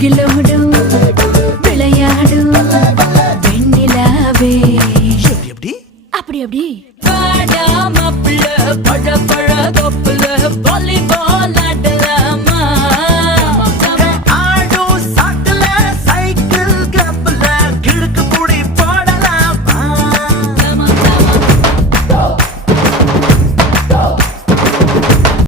முகிலோடு விளையாடு வெண்ணிலாவே எப்படி அப்படி அப்படி பட பழ பழ